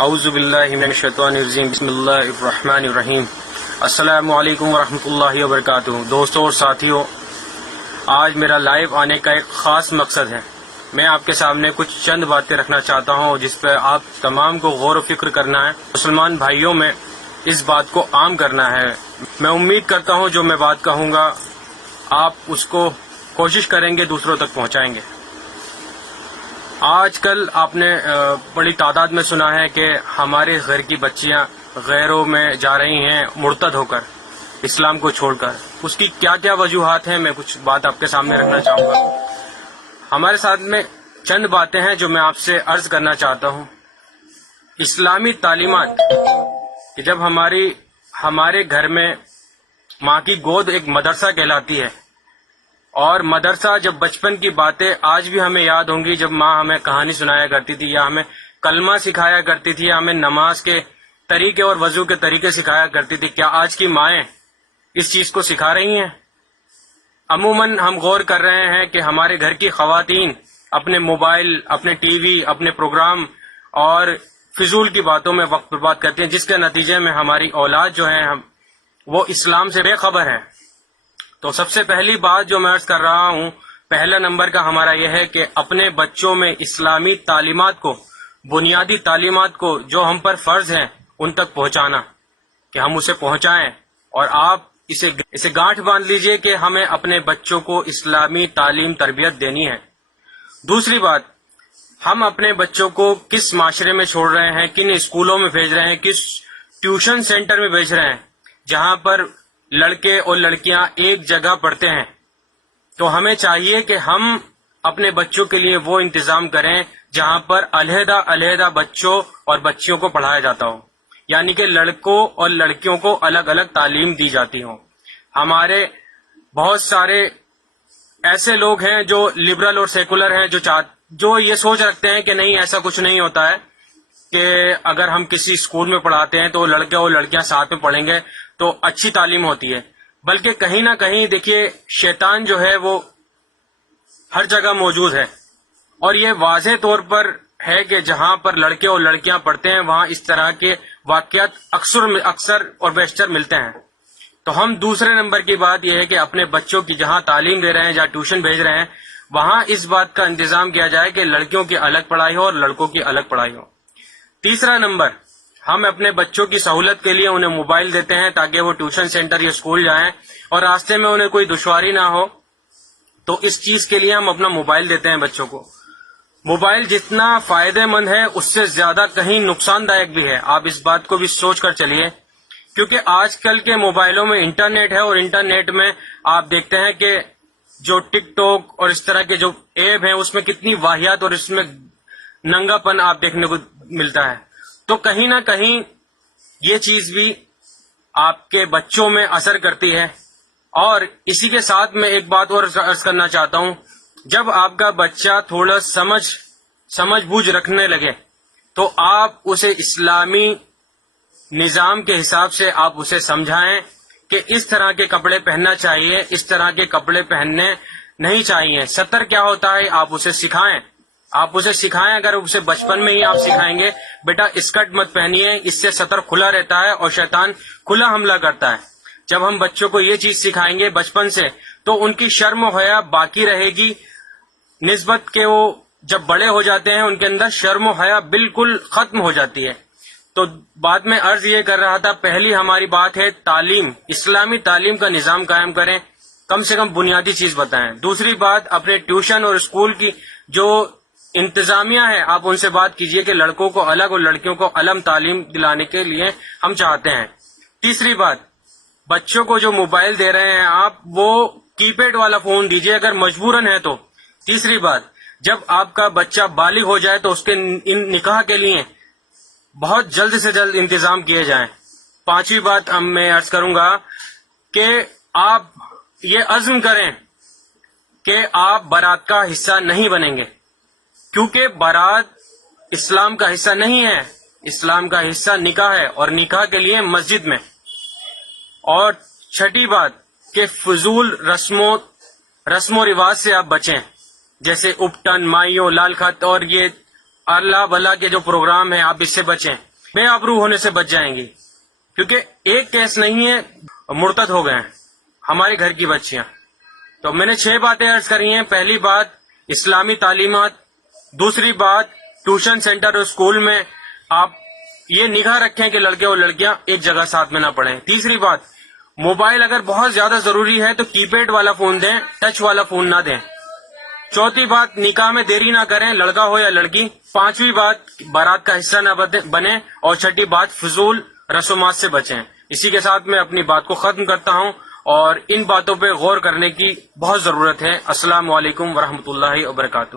اعوذ باللہ من الشیطان الرجیم، بسم اللہ الرحمن الرحیم۔ السلام علیکم ورحمۃ اللہ وبرکاتہ۔ دوستوں اور ساتھیوں، آج میرا لائیو آنے کا ایک خاص مقصد ہے۔ میں آپ کے سامنے کچھ چند باتیں رکھنا چاہتا ہوں جس پہ آپ تمام کو غور و فکر کرنا ہے، مسلمان بھائیوں میں اس بات کو عام کرنا ہے۔ میں امید کرتا ہوں جو میں بات کہوں گا آپ اس کو کوشش کریں گے دوسروں تک پہنچائیں گے۔ آج کل آپ نے بڑی تعداد میں سنا ہے کہ ہمارے گھر کی بچیاں غیروں میں جا رہی ہیں مرتد ہو کر، اسلام کو چھوڑ کر۔ اس کی کیا کیا وجوہات ہیں، میں کچھ بات آپ کے سامنے رکھنا چاہوں گا۔ ہمارے ساتھ میں چند باتیں ہیں جو میں آپ سے عرض کرنا چاہتا ہوں۔ اسلامی تعلیمات کہ جب ہمارے گھر میں ماں کی گود ایک مدرسہ کہلاتی ہے، اور مدرسہ جب بچپن کی باتیں آج بھی ہمیں یاد ہوں گی، جب ماں ہمیں کہانی سنایا کرتی تھی یا ہمیں کلمہ سکھایا کرتی تھی یا ہمیں نماز کے طریقے اور وضو کے طریقے سکھایا کرتی تھی، کیا آج کی مائیں اس چیز کو سکھا رہی ہیں؟ عموماً ہم غور کر رہے ہیں کہ ہمارے گھر کی خواتین اپنے موبائل، اپنے ٹی وی، اپنے پروگرام اور فضول کی باتوں میں وقت برباد کرتی ہیں، جس کے نتیجے میں ہماری اولاد جو ہے وہ اسلام سے بے خبر ہے۔ تو سب سے پہلی بات جو میں عرض کر رہا ہوں، پہلا نمبر کا ہمارا یہ ہے کہ اپنے بچوں میں اسلامی تعلیمات کو، بنیادی تعلیمات کو جو ہم پر فرض ہیں ان تک پہنچانا، کہ ہم اسے پہنچائیں۔ اور آپ اسے گانٹھ باندھ لیجئے کہ ہمیں اپنے بچوں کو اسلامی تعلیم تربیت دینی ہے۔ دوسری بات، ہم اپنے بچوں کو کس معاشرے میں چھوڑ رہے ہیں، کن اسکولوں میں بھیج رہے ہیں، کس ٹیوشن سینٹر میں بھیج رہے ہیں جہاں پر لڑکے اور لڑکیاں ایک جگہ پڑھتے ہیں۔ تو ہمیں چاہیے کہ ہم اپنے بچوں کے لیے وہ انتظام کریں جہاں پر علیحدہ بچوں اور بچیوں کو پڑھایا جاتا ہو، یعنی کہ لڑکوں اور لڑکیوں کو الگ الگ تعلیم دی جاتی ہو۔ ہمارے بہت سارے ایسے لوگ ہیں جو لبرل اور سیکولر ہیں، جو یہ سوچ رکھتے ہیں کہ نہیں، ایسا کچھ نہیں ہوتا ہے کہ اگر ہم کسی اسکول میں پڑھاتے ہیں تو لڑکے اور لڑکیاں ساتھ میں پڑھیں گے تو اچھی تعلیم ہوتی ہے۔ بلکہ کہیں نہ کہیں دیکھیے، شیطان جو ہے وہ ہر جگہ موجود ہے، اور یہ واضح طور پر ہے کہ جہاں پر لڑکے اور لڑکیاں پڑھتے ہیں وہاں اس طرح کے واقعات اکثر اور بیشتر ملتے ہیں۔ تو ہم دوسرے نمبر کی بات یہ ہے کہ اپنے بچوں کی جہاں تعلیم دے رہے ہیں، جہاں ٹیوشن بھیج رہے ہیں، وہاں اس بات کا انتظام کیا جائے کہ لڑکیوں کی الگ پڑھائی ہو اور لڑکوں کی الگ پڑھائی ہو۔ تیسرا نمبر، ہم اپنے بچوں کی سہولت کے لیے انہیں موبائل دیتے ہیں تاکہ وہ ٹیوشن سینٹر یا اسکول جائیں اور راستے میں انہیں کوئی دشواری نہ ہو، تو اس چیز کے لیے ہم اپنا موبائل دیتے ہیں بچوں کو۔ موبائل جتنا فائدہ مند ہے اس سے زیادہ کہیں نقصان دائک بھی ہے، آپ اس بات کو بھی سوچ کر چلیے، کیونکہ آج کل کے موبائلوں میں انٹرنیٹ ہے، اور انٹرنیٹ میں آپ دیکھتے ہیں کہ جو ٹک ٹاک اور اس طرح کے جو ایپ ہیں اس میں کتنی واہیات اور اس میں ننگا پن آپ دیکھنے کو ملتا ہے۔ تو کہیں نہ کہیں یہ چیز بھی آپ کے بچوں میں اثر کرتی ہے۔ اور اسی کے ساتھ میں ایک بات اور عرض کرنا چاہتا ہوں، جب آپ کا بچہ تھوڑا سمجھ بوجھ رکھنے لگے تو آپ اسے اسلامی نظام کے حساب سے آپ اسے سمجھائیں کہ اس طرح کے کپڑے پہننا چاہیے، اس طرح کے کپڑے پہننے نہیں چاہیے۔ سطر کیا ہوتا ہے آپ اسے سکھائیں۔ اگر اسے بچپن میں ہی آپ سکھائیں گے، بیٹا اسکرٹ مت پہنیے، اس سے سطر کھلا رہتا ہے اور شیطان کھلا حملہ کرتا ہے۔ جب ہم بچوں کو یہ چیز سکھائیں گے بچپن سے تو ان کی شرم و حیا باقی رہے گی، نسبت کہ وہ جب بڑے ہو جاتے ہیں ان کے اندر شرم و حیا بالکل ختم ہو جاتی ہے۔ تو بات میں عرض یہ کر رہا تھا، پہلی ہماری بات ہے تعلیم، اسلامی تعلیم کا نظام قائم کریں، کم سے کم بنیادی چیز بتائیں۔ دوسری بات، اپنے ٹیوشن اور اسکول کی جو انتظامیہ ہے آپ ان سے بات کیجئے کہ لڑکوں کو الگ اور لڑکیوں کو الگ تعلیم دلانے کے لیے ہم چاہتے ہیں۔ تیسری بات، بچوں کو جو موبائل دے رہے ہیں آپ، وہ کی پیڈ والا فون دیجئے اگر مجبوراً ہے تو۔ تیسری بات، جب آپ کا بچہ بالغ ہو جائے تو اس کے نکاح کے لیے بہت جلد سے جلد انتظام کیے جائیں۔ پانچویں بات میں عرض کروں گا کہ آپ یہ عزم کریں کہ آپ بارات کا حصہ نہیں بنیں گے، کیونکہ بارات اسلام کا حصہ نہیں ہے، اسلام کا حصہ نکاح ہے، اور نکاح کے لیے مسجد میں۔ اور چھٹی بات کہ فضول رسم و رواج سے آپ بچیں، جیسے اپٹن، مائیوں، لال خط اور یہ اللہ بلا کے جو پروگرام ہیں آپ اس سے بچیں۔ بے آبرو ہونے سے بچ جائیں گی، کیونکہ ایک کیس نہیں ہے، مرتد ہو گئے ہیں ہمارے گھر کی بچیاں۔ تو میں نے 6 باتیں عرض کری ہیں۔ پہلی بات اسلامی تعلیمات، دوسری بات ٹیوشن سینٹر اور اسکول میں آپ یہ نگاہ رکھیں کہ لڑکے اور لڑکیاں ایک جگہ ساتھ میں نہ پڑھیں۔ تیسری بات موبائل اگر بہت زیادہ ضروری ہے تو کی پیڈ والا فون دیں، ٹچ والا فون نہ دیں۔ چوتھی بات نکاح میں دیری نہ کریں، لڑکا ہو یا لڑکی۔ پانچویں بات بارات کا حصہ نہ بنیں، اور چھٹی بات فضول رسومات سے بچیں۔ اسی کے ساتھ میں اپنی بات کو ختم کرتا ہوں، اور ان باتوں پہ غور کرنے کی بہت ضرورت ہے۔ السلام علیکم ورحمۃ اللہ وبرکاتہ۔